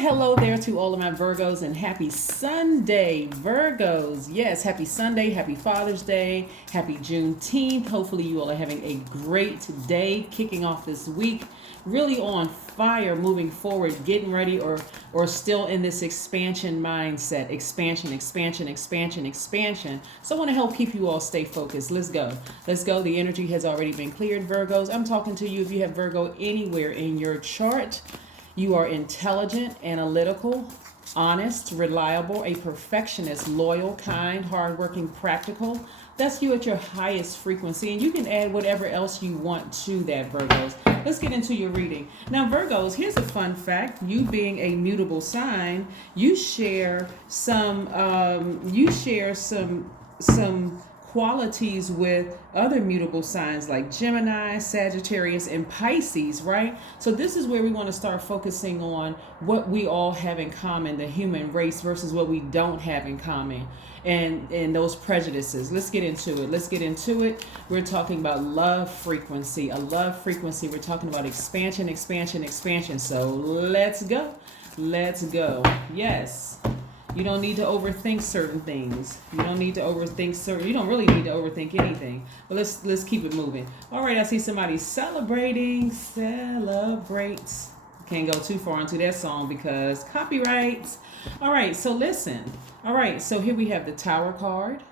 hello there to all of my Virgos, and happy Sunday, Virgos. Yes, happy Sunday, happy Father's Day, happy Juneteenth. Hopefully you all are having a great day, kicking off this week, really on fire, moving forward, getting ready, or still in this expansion mindset. Expansion. So I want to help keep you all stay focused. Let's go. The energy has already been cleared, Virgos. I'm talking to you if you have Virgo anywhere in your chart. You are intelligent, analytical, honest, reliable, a perfectionist, loyal, kind, hardworking, practical. That's you at your highest frequency, and you can add whatever else you want to that, Virgos. Let's get into your reading. Now, Virgos, here's a fun fact. You being a mutable sign, you share some qualities with other mutable signs like Gemini, Sagittarius, and Pisces, right? So this is where we want to start focusing on what we all have in common, the human race, versus what we don't have in common, and those prejudices. Let's get into it. We're talking about love frequency, We're talking about expansion. So let's go. Yes. You don't need to overthink certain things. You don't really need to overthink anything. But let's keep it moving. All right, I see somebody celebrating. Celebrates. Can't go too far into that song because copyrights. All right, so listen. All right, so here we have the Tower card.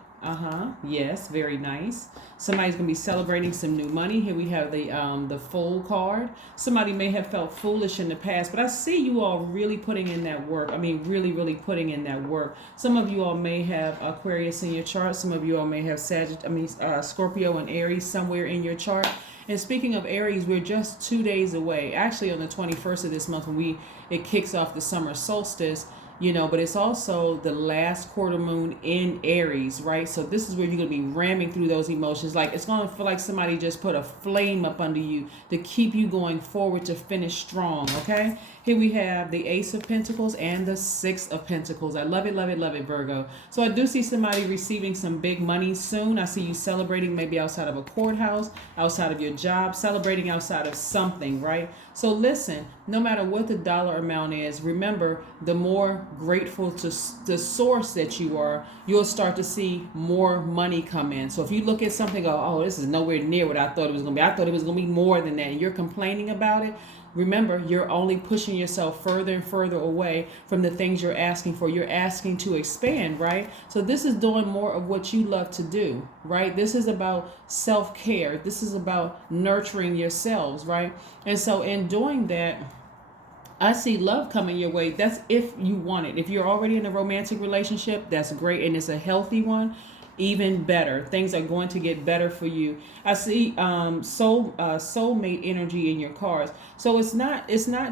Yes, very nice. Somebody's gonna be celebrating some new money. Here we have the Fool card. Somebody may have felt foolish in the past, but I see you all really putting in that work. Really putting in that work. Some of you all may have Aquarius in your chart. Some of you all may have Scorpio and Aries somewhere in your chart. And speaking of Aries, we're just 2 days away. Actually, on the 21st of this month, when it kicks off the summer solstice. But it's also the last quarter moon in Aries, right? So this is where you're going to be ramming through those emotions. Like, it's going to feel like somebody just put a flame up under you to keep you going forward to finish strong, okay? Here we have the Ace of Pentacles and the Six of Pentacles. I love it, Virgo. So I do see somebody receiving some big money soon. I see you celebrating maybe outside of a courthouse, outside of your job, celebrating outside of something, right? So listen, no matter what the dollar amount is, remember, the more grateful to the source that you are, you'll start to see more money come in. So if you look at something, go, oh, this is nowhere near what I thought it was going to be. I thought it was going to be more than that, and you're complaining about it. Remember, you're only pushing yourself further and further away from the things you're asking for. You're asking to expand, right? So this is doing more of what you love to do, right? This is about self-care. This is about nurturing yourselves, right? And so in doing that, I see love coming your way. That's if you want it. If you're already in a romantic relationship, that's great, and it's a healthy one. Even better. Things are going to get better for you. I see soulmate energy in your cards. So it's not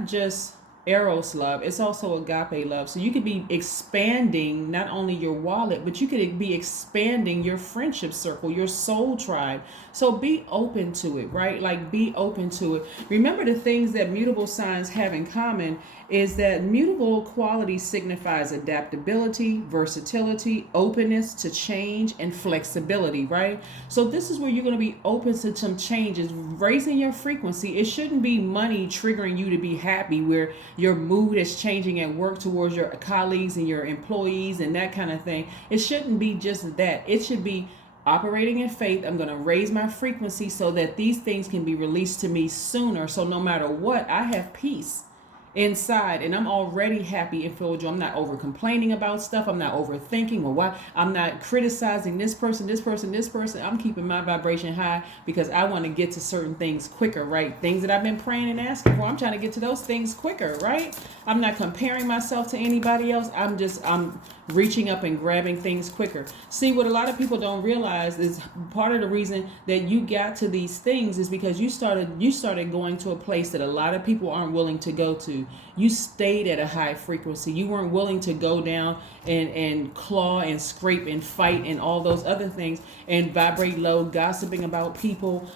just Eros love, it's also agape love. So you could be expanding not only your wallet, but you could be expanding your friendship circle, your soul tribe. So be open to it, right? Like, be open to it. Remember, the things that mutable signs have in common is that mutable quality signifies adaptability, versatility, openness to change, and flexibility, right? So this is where you're going to be open to some changes, raising your frequency. It shouldn't be money triggering you to be happy, where your mood is changing at work towards your colleagues and your employees and that kind of thing. It shouldn't be just that. It should be operating in faith. I'm going to raise my frequency so that these things can be released to me sooner. So no matter what, I have peace inside, and I'm already happy and filled with joy. I'm not over complaining about stuff. I'm not overthinking, or why I'm not criticizing this person. I'm keeping my vibration high because I want to get to certain things quicker, right? Things that I've been praying and asking for, I'm trying to get to those things quicker, right? I'm not comparing myself to anybody else. I'm reaching up and grabbing things quicker. See, what a lot of people don't realize is part of the reason that you got to these things is because you started going to a place that a lot of people aren't willing to go to. You stayed at a high frequency. You weren't willing to go down and claw and scrape and fight and all those other things and vibrate low, gossiping about people,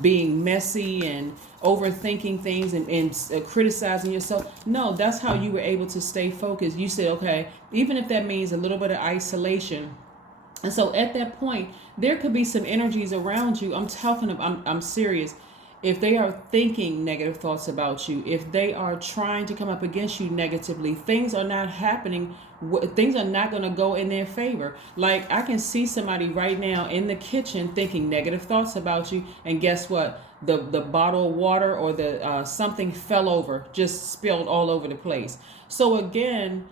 being messy and overthinking things and criticizing yourself. No, that's how you were able to stay focused. You said, okay, even if that means a little bit of isolation. And so at that point, there could be some energies around you. I'm serious. if they are thinking negative thoughts about you, if they are trying to come up against you negatively, things are not happening. Things are not going to go in their favor. Like, I can see somebody right now in the kitchen thinking negative thoughts about you, and guess what? The bottle of water or the something fell over, just spilled all over the place. So again,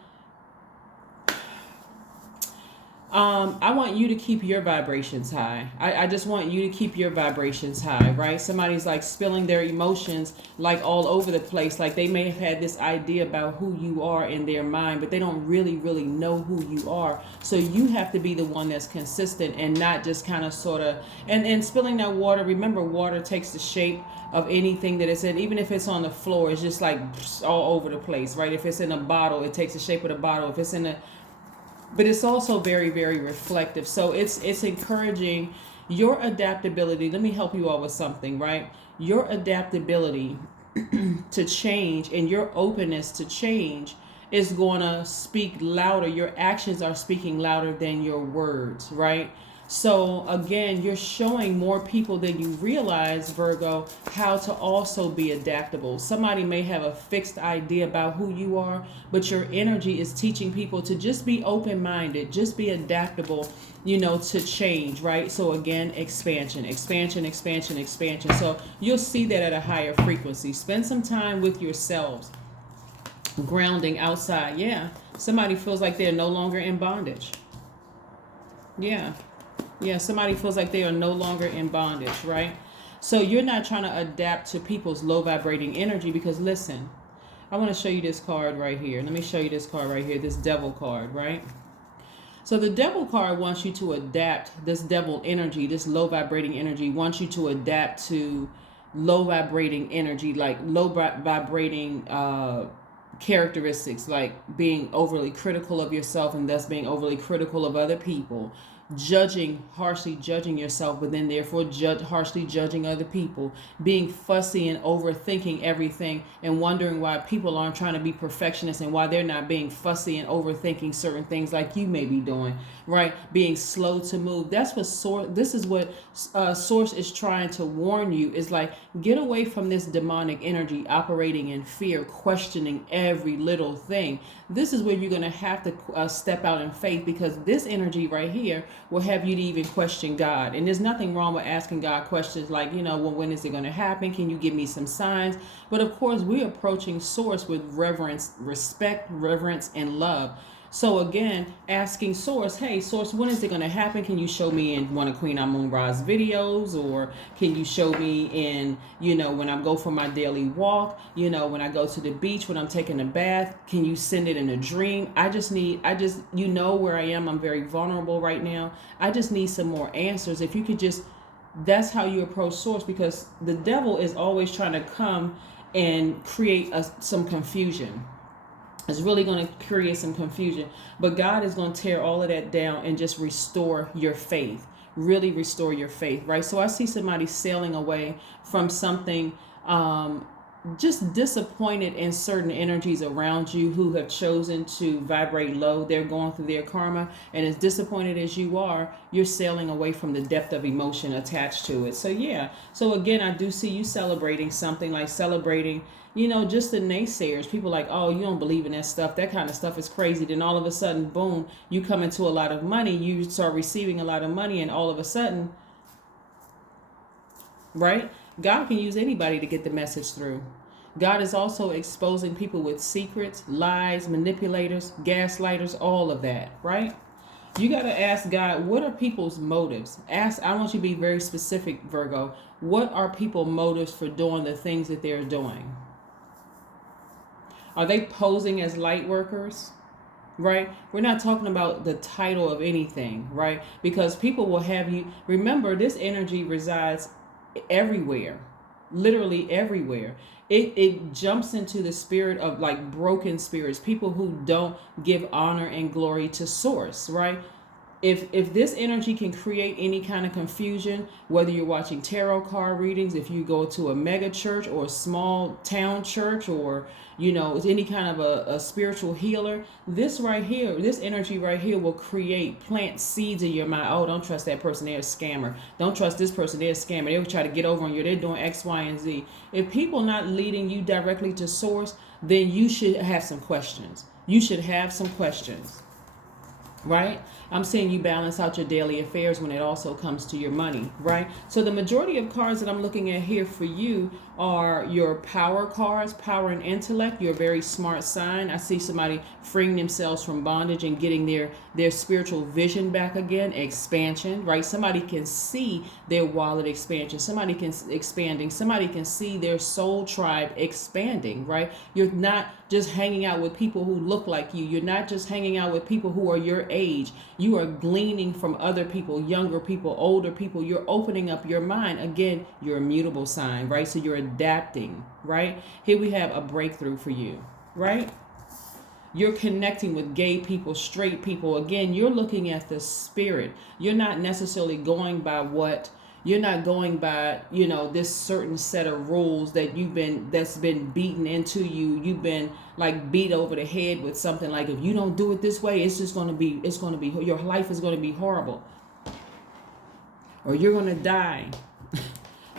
I want you to keep your vibrations high. I just want you to keep your vibrations high, right? Somebody's like spilling their emotions like all over the place. Like they may have had this idea about who you are in their mind, but they don't really know who you are. So you have to be the one that's consistent and not just kind of sort of, and spilling that water. Remember, water takes the shape of anything that it's in. Even if it's on the floor, it's just like all over the place, right? If it's in a bottle, it takes the shape of the bottle. If it's in a, but it's also very reflective. So it's encouraging your adaptability. Let me help you all with something, right? Your adaptability to change and your openness to change is going to speak louder. Your actions are speaking louder than your words, right? So again, you're showing more people than you realize, Virgo, how to also be adaptable. Somebody may have a fixed idea about who you are, but your energy is teaching people to just be open-minded, just be adaptable, to change, right? So again, expansion. So you'll see that at a higher frequency. Spend some time with yourselves, grounding outside. Yeah, somebody feels like they're no longer in bondage. Yeah, somebody feels like they are no longer in bondage, right? So you're not trying to adapt to people's low vibrating energy, because listen, I want to show you this card right here. Let me show you this card right here, this devil card, right? So the devil card wants you to adapt this devil energy, this low vibrating energy, wants you to adapt to low vibrating energy, like low vibrating characteristics, like being overly critical of yourself and thus being overly critical of other people, harshly judging yourself, but then therefore harshly judging other people, being fussy and overthinking everything and wondering why people aren't trying to be perfectionists and why they're not being fussy and overthinking certain things like you may be doing, right? Being slow to move. This is what Source is trying to warn you, is like, get away from this demonic energy operating in fear, questioning every little thing. This is where you're going to have to step out in faith, because this energy right here will have you to even question God. And there's nothing wrong with asking God questions like, well, when is it going to happen? Can you give me some signs? But of course, we're approaching Source with reverence, respect, reverence, and love. So again, asking Source, hey, Source, when is it going to happen? Can you show me in one of Queen Amun Ra's videos? Or can you show me in, when I go for my daily walk, when I go to the beach, when I'm taking a bath? Can you send it in a dream? Where I am. I'm very vulnerable right now. I just need some more answers. If you could just, that's how you approach Source, because the devil is always trying to come and create some confusion. It's really going to create some confusion, but God is going to tear all of that down and just restore your faith, really restore your faith, right? So I see somebody sailing away from something, just disappointed in certain energies around you who have chosen to vibrate low. They're going through their karma, and as disappointed as you are, you're sailing away from the depth of emotion attached to it. So yeah, so again, I do see you celebrating something, like celebrating, just the naysayers, people like, oh, you don't believe in that stuff, that kind of stuff is crazy. Then all of a sudden, boom, you come into a lot of money, you start receiving a lot of money, and all of a sudden, right? God can use anybody to get the message through. God is also exposing people with secrets, lies, manipulators, gaslighters, all of that, right? You got to ask God, what are people's motives? I want you to be very specific, Virgo. What are people's motives for doing the things that they're doing? Are they posing as light workers? Right? We're not talking about the title of anything, right? Because people will have you, remember, this energy resides everywhere, literally everywhere. It jumps into the spirit of like broken spirits, people who don't give honor and glory to Source, right? if this energy can create any kind of confusion, whether you're watching tarot card readings, if you go to a mega church or a small town church, or any kind of a spiritual healer, this right here, this energy right here will plant seeds in your mind. Oh, don't trust that person, they're a scammer. Don't trust this person, they're a scammer. They'll try to get over on you, they're doing X, Y, and Z. If people not leading you directly to source, then you should have some questions. You should have some questions. Right? I'm saying you balance out your daily affairs when it also comes to your money, right? So the majority of cards that I'm looking at here for you are your power cards, power and intellect. You're a very smart sign. I see somebody freeing themselves from bondage and getting their spiritual vision back again, expansion, right? Somebody can see their wallet expansion. Somebody can expanding. Somebody can see their soul tribe expanding, right? You're not just hanging out with people who look like you. You're not just hanging out with people who are your age. You are gleaning from other people, younger people, older people. You're opening up your mind. Again, you're a mutable sign, right? So you're adapting, right? Here we have a breakthrough for you, right? You're connecting with gay people, straight people. Again, you're looking at the spirit. You're not necessarily going by this certain set of rules that's been beaten into you. You've been like beat over the head with something like, if you don't do it this way, it's going to be, your life is going to be horrible. Or you're going to die.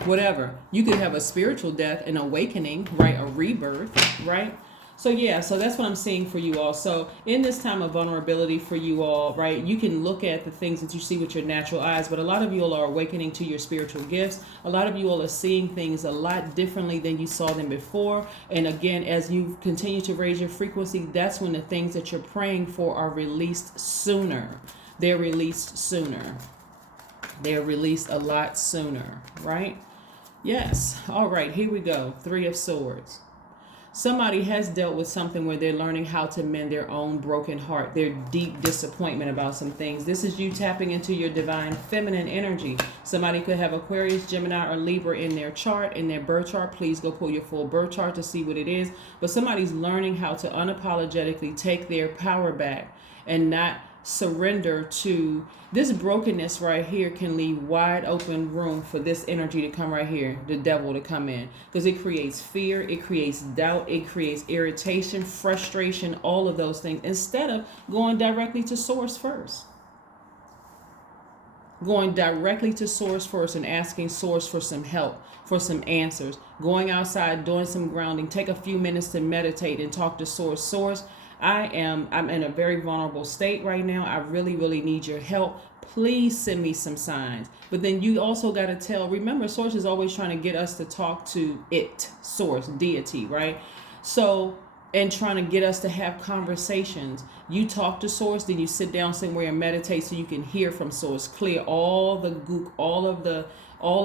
Whatever. You could have a spiritual death, an awakening, right? A rebirth, right? So that's what I'm seeing for you all. So in this time of vulnerability for you all, right, you can look at the things that you see with your natural eyes, but a lot of you all are awakening to your spiritual gifts. A lot of you all are seeing things a lot differently than you saw them before. And again, as you continue to raise your frequency, that's when the things that you're praying for are released sooner. They're released sooner. They're released a lot sooner, right? Yes. All right, here we go. 3 of Swords. Somebody has dealt with something where they're learning how to mend their own broken heart, their deep disappointment about some things. This is you tapping into your divine feminine energy. Somebody could have Aquarius, Gemini, or Libra in their chart, in their birth chart. Please go pull your full birth chart to see what it is. But somebody's learning how to unapologetically take their power back and not surrender to this brokenness right here. Can leave wide open room for this energy to come right here, the devil to come in, because it creates fear, it creates doubt, it creates irritation, frustration, all of those things, instead of going directly to source first. Going directly to source first and asking source for some help, for some answers. Going outside, doing some grounding, take a few minutes to meditate and talk to source. I'm in a very vulnerable state right now. I really, really need your help. Please send me some signs. But then you also got to remember, source is always trying to get us to talk to it, source, deity, right? So, and trying to get us to have conversations. You talk to source, then you sit down somewhere and meditate so you can hear from source. Clear all the gook, all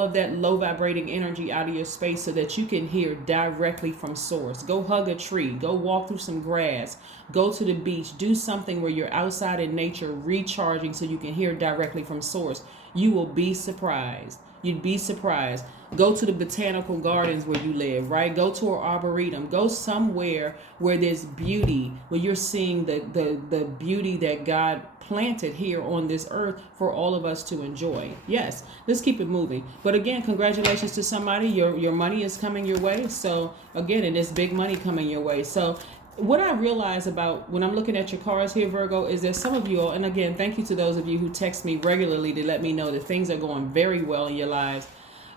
of that low vibrating energy out of your space so that you can hear directly from source. Go hug a tree, go walk through some grass, go to the beach, do something where you're outside in nature recharging so you can hear directly from source. You will be surprised. You'd be surprised. Go to the botanical gardens where you live, right? Go to an arboretum. Go somewhere where there's beauty, where you're seeing the beauty that God planted here on this earth for all of us to enjoy. Yes, let's keep it moving. But again, congratulations to somebody. Your money is coming your way. So again, and there's big money coming your way. So what I realize about when I'm looking at your cards here, Virgo, is that some of you all, and again, thank you to those of you who text me regularly to let me know that things are going very well in your lives,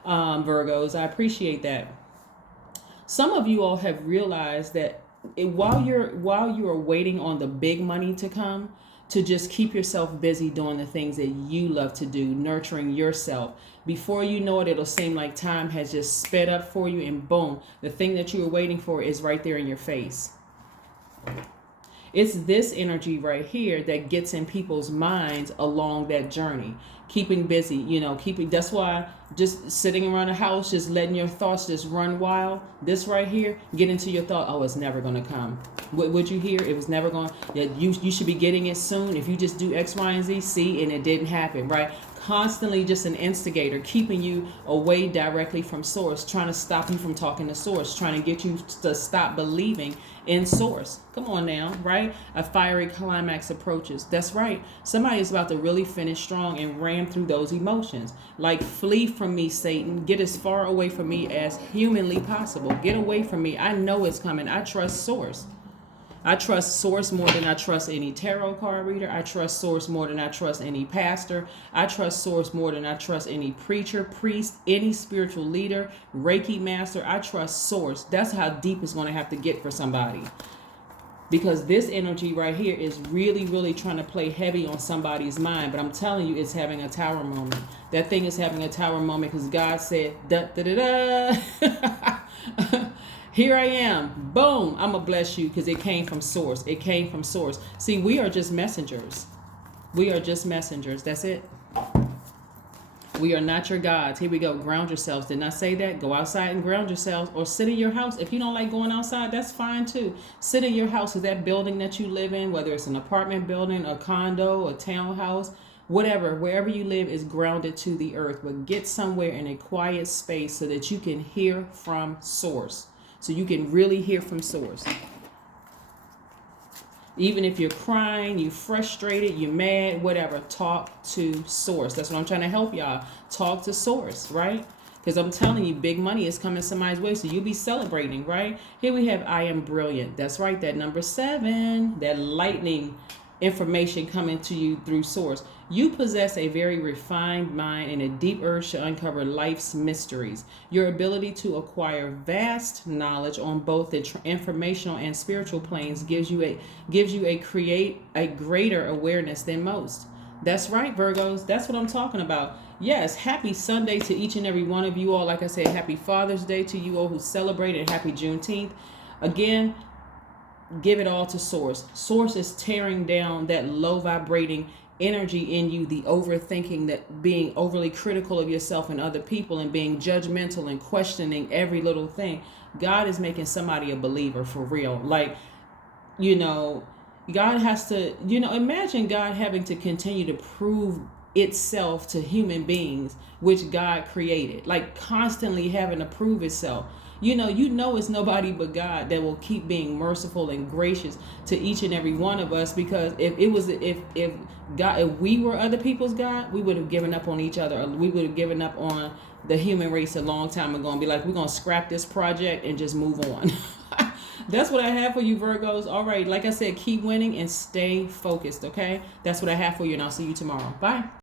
Virgos. I appreciate that. Some of you all have realized that while you are waiting on the big money to come, to just keep yourself busy doing the things that you love to do, nurturing yourself. Before you know it, it'll seem like time has just sped up for you, and boom, the thing that you were waiting for is right there in your face. It's this energy right here that gets in people's minds along that journey. Keeping busy, that's why just sitting around the house, just letting your thoughts just run wild. This right here, get into your thought, oh, it's never going to come. Would you hear? It was never going to, you should be getting it soon. If you just do X, Y, and Z, see, and it didn't happen, right? constantly just an instigator, keeping you away directly from source, trying to stop you from talking to source, trying to get you to stop believing in source. Come on now, right? A fiery climax approaches. That's right. Somebody is about to really finish strong and ram through those emotions. Like, flee from me, Satan. Get as far away from me as humanly possible. Get away from me. I know it's coming. I trust source. I trust source more than I trust any tarot card reader. I trust source more than I trust any pastor. I trust source more than I trust any preacher, priest, any spiritual leader, Reiki master. I trust source. That's how deep it's going to have to get for somebody. Because this energy right here is really, really trying to play heavy on somebody's mind. But I'm telling you, it's having a tower moment. That thing is having a tower moment because God said, da da da da. Here I am. Boom. I'm going to bless you because it came from source. It came from source. See, we are just messengers. We are just messengers. That's it. We are not your gods. Here we go. Ground yourselves. Didn't I say that? Go outside and ground yourselves, or sit in your house. If you don't like going outside, that's fine too. Sit in your house. Is that building that you live in, whether it's an apartment building, a condo, a townhouse, whatever, wherever you live is grounded to the earth. But get somewhere in a quiet space so that you can hear from source. So you can really hear from source. Even if you're crying, you're frustrated, you're mad, whatever, talk to source. That's what I'm trying to help y'all. Talk to source, right? Because I'm telling you, big money is coming somebody's way. So you'll be celebrating, right? Here we have I am brilliant. That's right. That number 7, that lightning information coming to you through source. You possess a very refined mind and a deep urge to uncover life's mysteries. Your ability to acquire vast knowledge on both the informational and spiritual planes gives you a greater awareness than most. That's right, Virgos. That's what I'm talking about. Yes, happy Sunday to each and every one of you all. Like I said, happy Father's Day to you all who celebrate, and happy Juneteenth. Again, give it all to source. Source is tearing down that low vibrating energy in you, the overthinking, that being overly critical of yourself and other people, and being judgmental and questioning every little thing. God is making somebody a believer for real. Like, God has to, imagine God having to continue to prove itself to human beings, which God created, like constantly having to prove itself. It's nobody but God that will keep being merciful and gracious to each and every one of us. Because if we were other people's God, we would have given up on each other. We would have given up on the human race a long time ago and be like, we're going to scrap this project and just move on. That's what I have for you, Virgos. All right. Like I said, keep winning and stay focused. Okay. That's what I have for you. And I'll see you tomorrow. Bye.